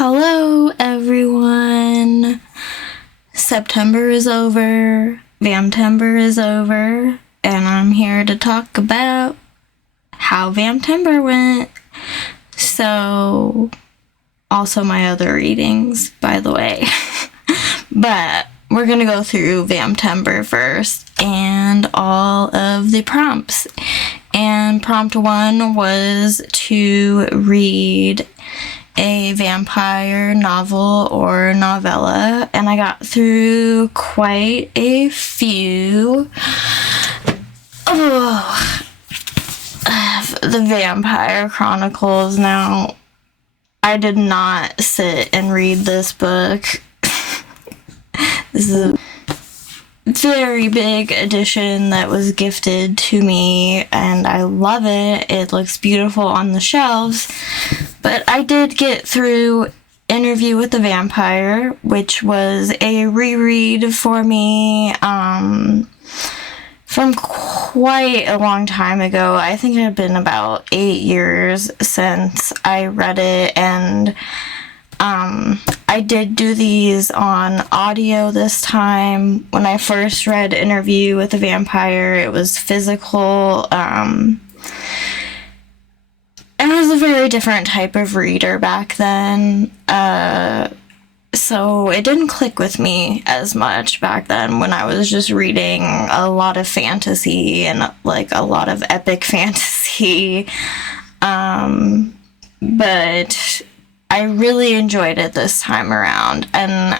Hello, everyone. September is over, Vamptember is over, and I'm here to talk about how Vamptember went. So, also my other readings, by the way. But we're gonna go through Vamptember first and all of the prompts. And prompt 1 was to read a vampire novel or novella, and I got through quite a few. The Vampire Chronicles. Now, I did not sit and read this book. This is a very big edition that was gifted to me, and I love it. It looks beautiful on the shelves. But I did get through Interview with the Vampire, which was a reread for me from quite a long time ago. I think it had been about 8 years since I read it, and I did do these on audio this time. When I first read Interview with the Vampire, it was physical, and I was a very different type of reader back then, so it didn't click with me as much back then when I was just reading a lot of fantasy and, like, a lot of epic fantasy, but I really enjoyed it this time around, and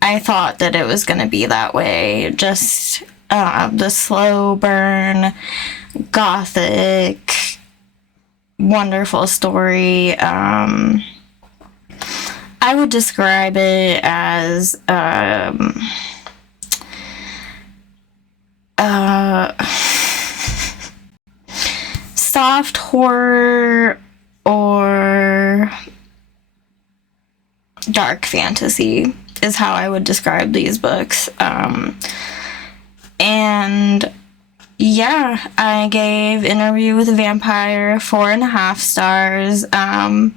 I thought that it was going to be that way. Just the slow burn, gothic, wonderful story. I would describe it as soft horror or dark fantasy is how I would describe these books. And yeah, I gave Interview with a Vampire 4.5 stars. And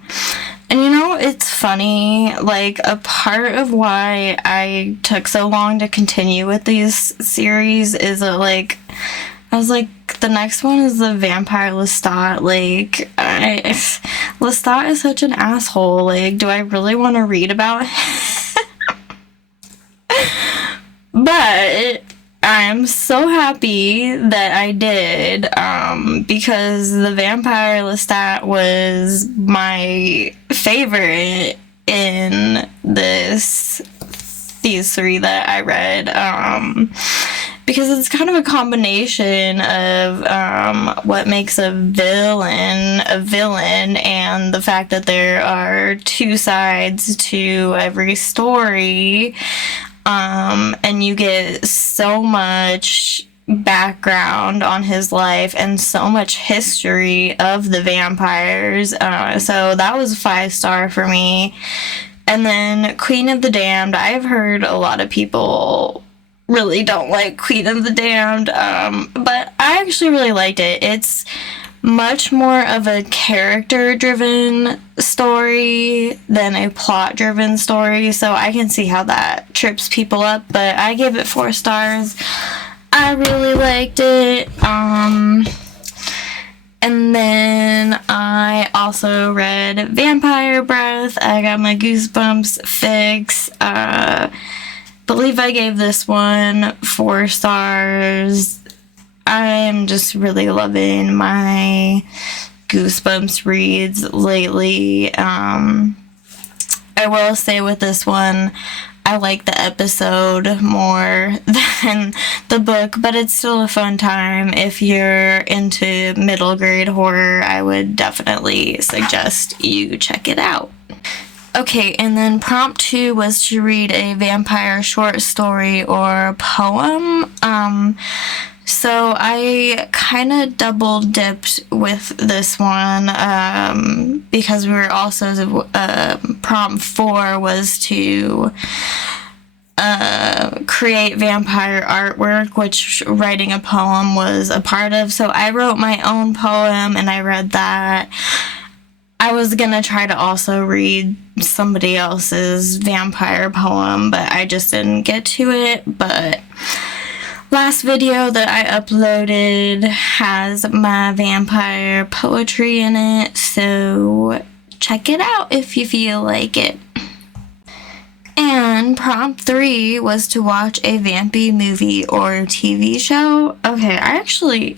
you know, it's funny, like, a part of why I took so long to continue with these series is that, like, I was like, the next one is the Vampire Lestat. Like, Lestat is such an asshole. Like, do I really want to read about him? But I'm so happy that I did, because the Vampire Lestat was my favorite in these three that I read, because it's kind of a combination of what makes a villain, and the fact that there are two sides to every story. And you get so much background on his life and so much history of the vampires. So that was a 5-star for me. And then Queen of the Damned, I've heard a lot of people really don't like Queen of the Damned, but I actually really liked it. It's much more of a character-driven story than a plot-driven story, so I can see how that trips people up, but I gave it 4 stars. I really liked it. And then I also read Vampire Breath. I got my goosebumps fix. Believe I gave this one 4 stars. I'm just really loving my Goosebumps reads lately. I will say with this one, I like the episode more than the book, but it's still a fun time. If you're into middle grade horror, I would definitely suggest you check it out. Okay, and then prompt 2 was to read a vampire short story or poem. So I kind of double dipped with this one, because we were also, prompt 4 was to create vampire artwork, which writing a poem was a part of. So I wrote my own poem and I read that. I was gonna try to also read somebody else's vampire poem, but I just didn't get to it. But last video that I uploaded has my vampire poetry in it, so check it out if you feel like it. And prompt 3 was to watch a vampy movie or TV show. Okay, I actually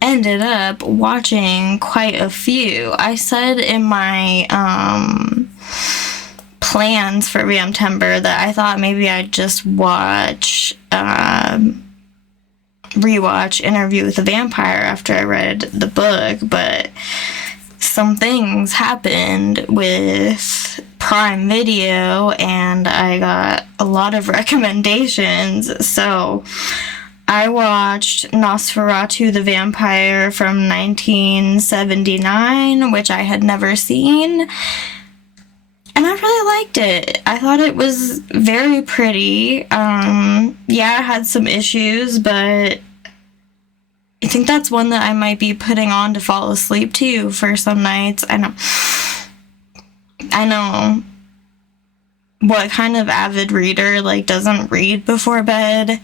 ended up watching quite a few. I said in my plans for Vamptember that I thought maybe I'd just rewatch Interview with a Vampire after I read the book, but some things happened with Prime Video and I got a lot of recommendations, so I watched Nosferatu the Vampire from 1979, which I had never seen, and I really liked it. I thought it was very pretty. Yeah, it had some issues, but I think that's one that I might be putting on to fall asleep to for some nights. I know what kind of avid reader, like, doesn't read before bed.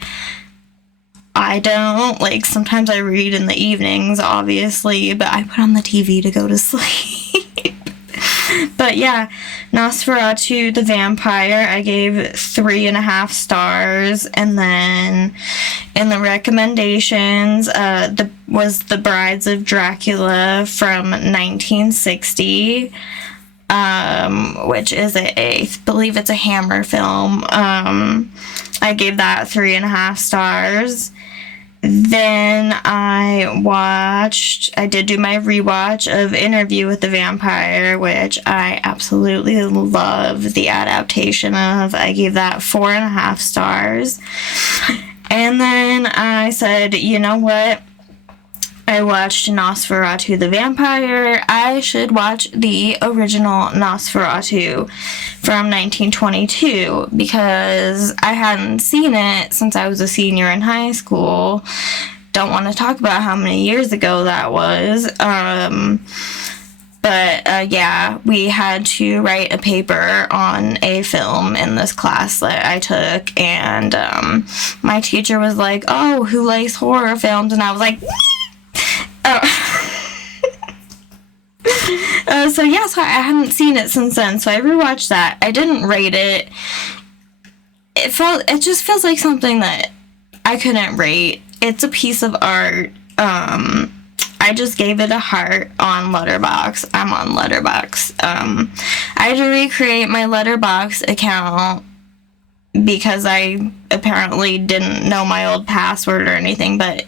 I don't. Like, sometimes I read in the evenings, obviously, but I put on the TV to go to sleep. But yeah, Nosferatu the Vampire, I gave 3.5 stars, and then in the recommendations was The Brides of Dracula from 1960, which is I believe it's a Hammer film. I gave that 3.5 stars. Then I did do my rewatch of Interview with the Vampire, which I absolutely love the adaptation of. I gave that 4.5 stars. And then I said, you know what? I watched Nosferatu the Vampire. I should watch the original Nosferatu from 1922 because I hadn't seen it since I was a senior in high school. Don't want to talk about how many years ago that was. But yeah, we had to write a paper on a film in this class that I took, and my teacher was like, "Oh, who likes horror films?" And I was like, so I hadn't seen it since then, so I rewatched that. I didn't rate it. It just feels like something that I couldn't rate. It's a piece of art. I just gave it a heart on Letterboxd. I'm on Letterboxd. I had to recreate my Letterboxd account because I apparently didn't know my old password or anything, but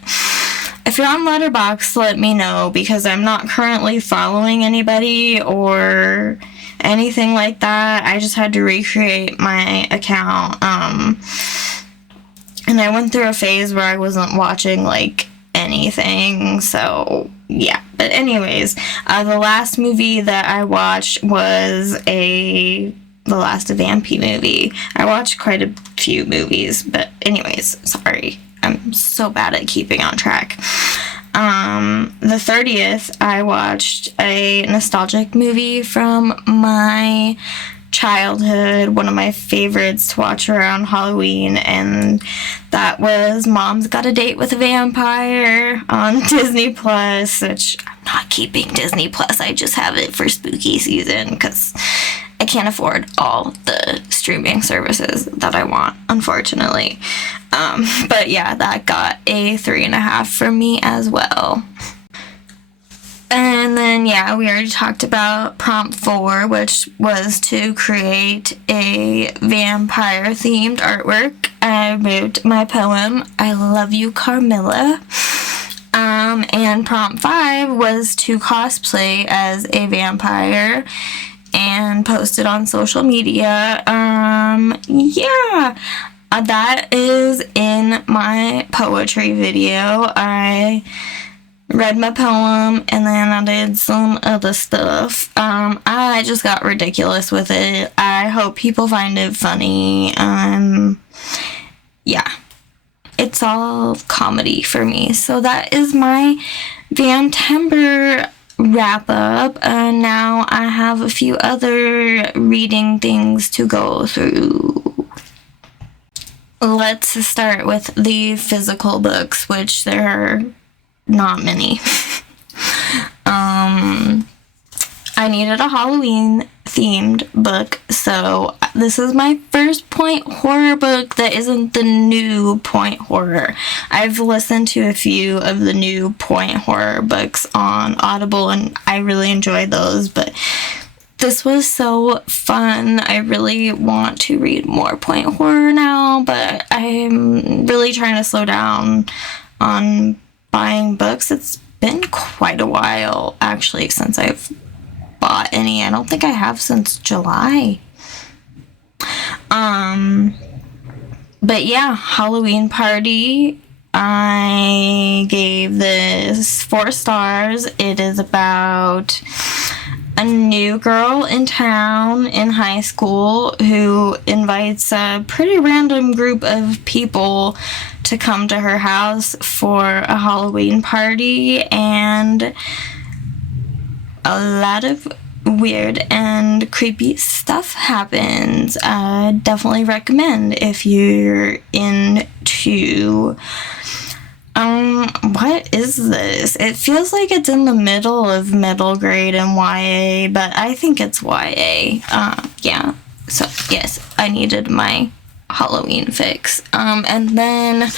if you're on Letterboxd, let me know, because I'm not currently following anybody or anything like that. I just had to recreate my account. And I went through a phase where I wasn't watching, like, anything, so yeah. But anyways, the last movie that I watched was the last Vampy movie. I watched quite a few movies, but anyways, sorry. I'm so bad at keeping on track. The 30th, I watched a nostalgic movie from my childhood, one of my favorites to watch around Halloween, and that was Mom's Got a Date with a Vampire on Disney Plus, which I'm not keeping Disney Plus. I just have it for spooky season because I can't afford all the streaming services that I want, unfortunately. But yeah, that got a 3.5 from me as well. And then, yeah, we already talked about prompt 4, which was to create a vampire-themed artwork. I wrote my poem, I Love You, Carmilla. And prompt 5 was to cosplay as a vampire and post it on social media. Yeah. That is in my poetry video. I read my poem and then I did some other stuff. I just got ridiculous with it. I hope people find it funny. Yeah. It's all comedy for me. So that is my Vamptember wrap up, and now I have a few other reading things to go through. Let's start with the physical books, which there are not many. I needed a Halloween themed book, so this is my first point horror book that isn't the new point horror. I've listened to a few of the new point horror books on Audible, and I really enjoyed those, but this was so fun. I really want to read more point horror now, but I'm really trying to slow down on buying books. It's been quite a while, actually, since I've bought any. I don't think I have since July. But yeah, Halloween Party. I gave this 4 stars. It is about a new girl in town in high school who invites a pretty random group of people to come to her house for a Halloween party, and a lot of weird and creepy stuff happens. Definitely recommend if you're into... what is this? It feels like it's in the middle of middle grade and YA, but I think it's YA. Yeah. So, yes, I needed my Halloween fix. And then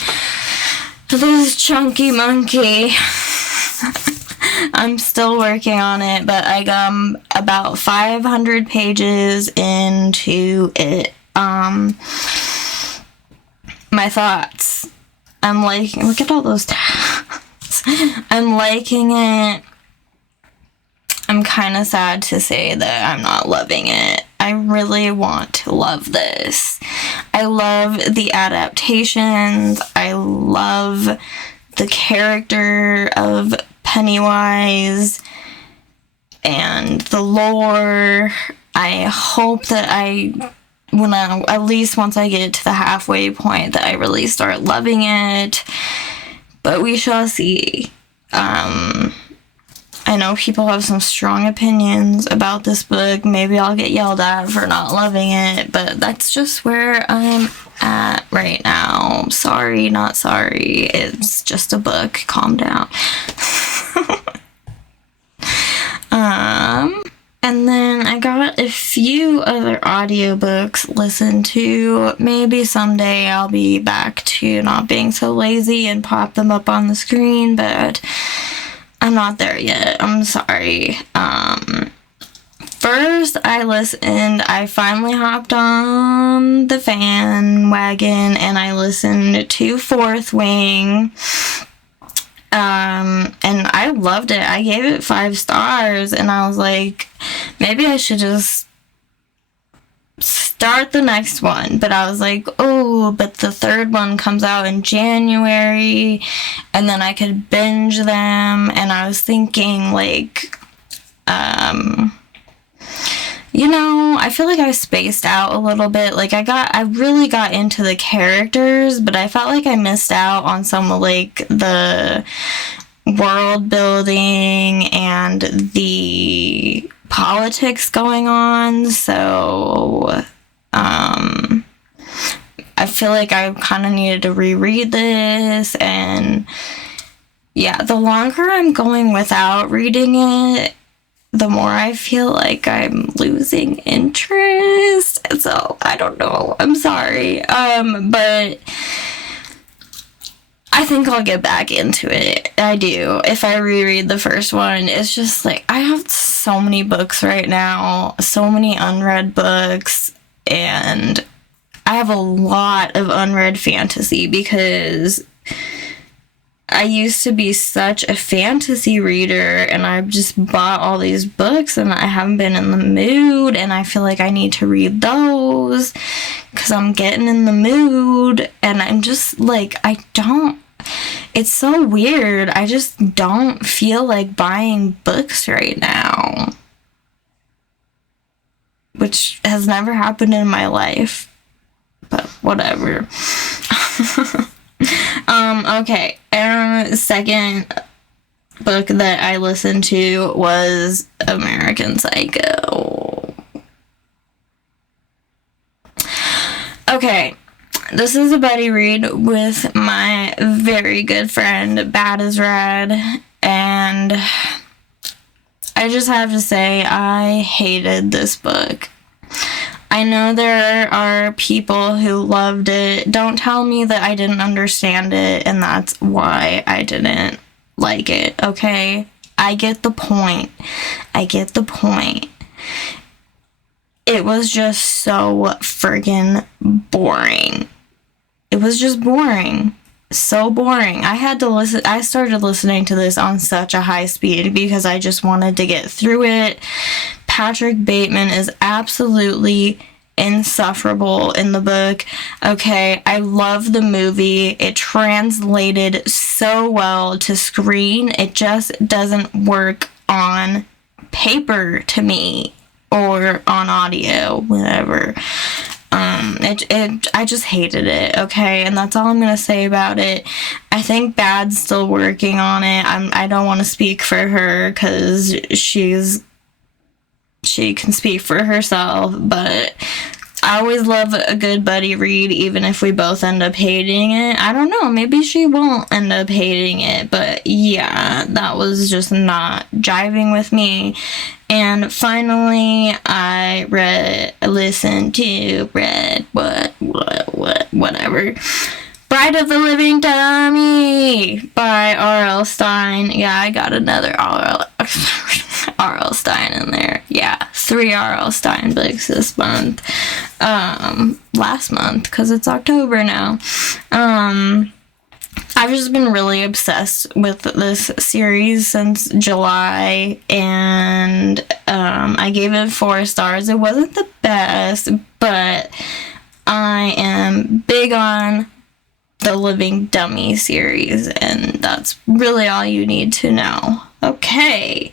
this Chunky Monkey. I'm still working on it, but I got about 500 pages into it. My thoughts. I'm liking, look at all those tabs. I'm liking it. I'm kind of sad to say that I'm not loving it. I really want to love this. I love the adaptations. I love the character of Pennywise and the lore. I hope that at least once I get to the halfway point, that I really start loving it, but we shall see. I know people have some strong opinions about this book. Maybe I'll get yelled at for not loving it, but that's just where I'm at right now. Sorry, not sorry. It's just a book. Calm down. And then I got a few other audiobooks listened to. Maybe someday I'll be back to not being so lazy and pop them up on the screen, but I'm not there yet. I'm sorry. First, I finally hopped on the fan wagon and I listened to Fourth Wing. And I loved it. I gave it 5 stars, and I was like, maybe I should just start the next one. But I was like, oh, but the 3rd one comes out in January, and then I could binge them. And I was thinking, like, I feel like I spaced out a little bit. Like, I really got into the characters, but I felt like I missed out on some of, like, the world building and the politics going on. So, I feel like I kind of needed to reread this, and yeah, the longer I'm going without reading it, the more I feel like I'm losing interest. So, I don't know. I'm sorry. But I think I'll get back into it. I do. If I reread the first one, it's just like, I have so many books right now, so many unread books, and I have a lot of unread fantasy because I used to be such a fantasy reader, and I've just bought all these books and I haven't been in the mood, and I feel like I need to read those because I'm getting in the mood, and I'm just like, it's so weird. I just don't feel like buying books right now, which has never happened in my life, but whatever. Okay, second book that I listened to was American Psycho. Okay, this is a buddy read with my very good friend, Bad as Red, and I just have to say I hated this book. I know there are people who loved it. Don't tell me that I didn't understand it and that's why I didn't like it, okay? I get the point. It was just so friggin' boring. It was just boring. So boring. I started listening to this on such a high speed because I just wanted to get through it. Patrick Bateman is absolutely insufferable in the book. Okay, I love the movie. It translated so well to screen. It just doesn't work on paper to me or on audio, whatever. I just hated it, okay? And that's all I'm gonna say about it. I think Bad's still working on it. I don't want to speak for her because she can speak for herself, but I always love a good buddy read, even if we both end up hating it. I don't know, maybe she won't end up hating it, but yeah, that was just not jiving with me. And finally, I whatever. Bride of the Living Dummy by R.L. Stine. Yeah, I got another R.L. Stine in there. Yeah, 3 R.L. Stine books this month. Last month, because it's October now. I've just been really obsessed with this series since July, and I gave it 4 stars. It wasn't the best, but I am big on the Living Dummy series, and that's really all you need to know. Okay,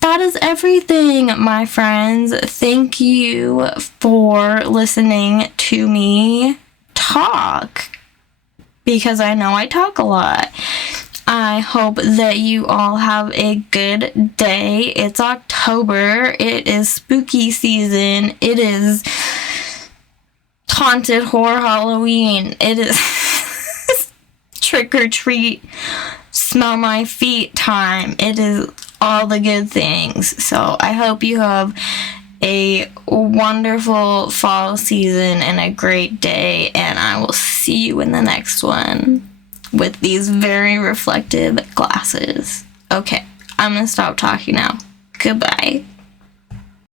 that is everything, my friends. Thank you for listening to me talk, because I know I talk a lot. I hope that you all have a good day. It's October. It is spooky season. It is haunted horror Halloween. It is trick or treat, smell my feet time. It is all the good things. So I hope you have a wonderful fall season and a great day, and I will see you in the next one with these very reflective glasses. Okay, I'm gonna stop talking now. Goodbye.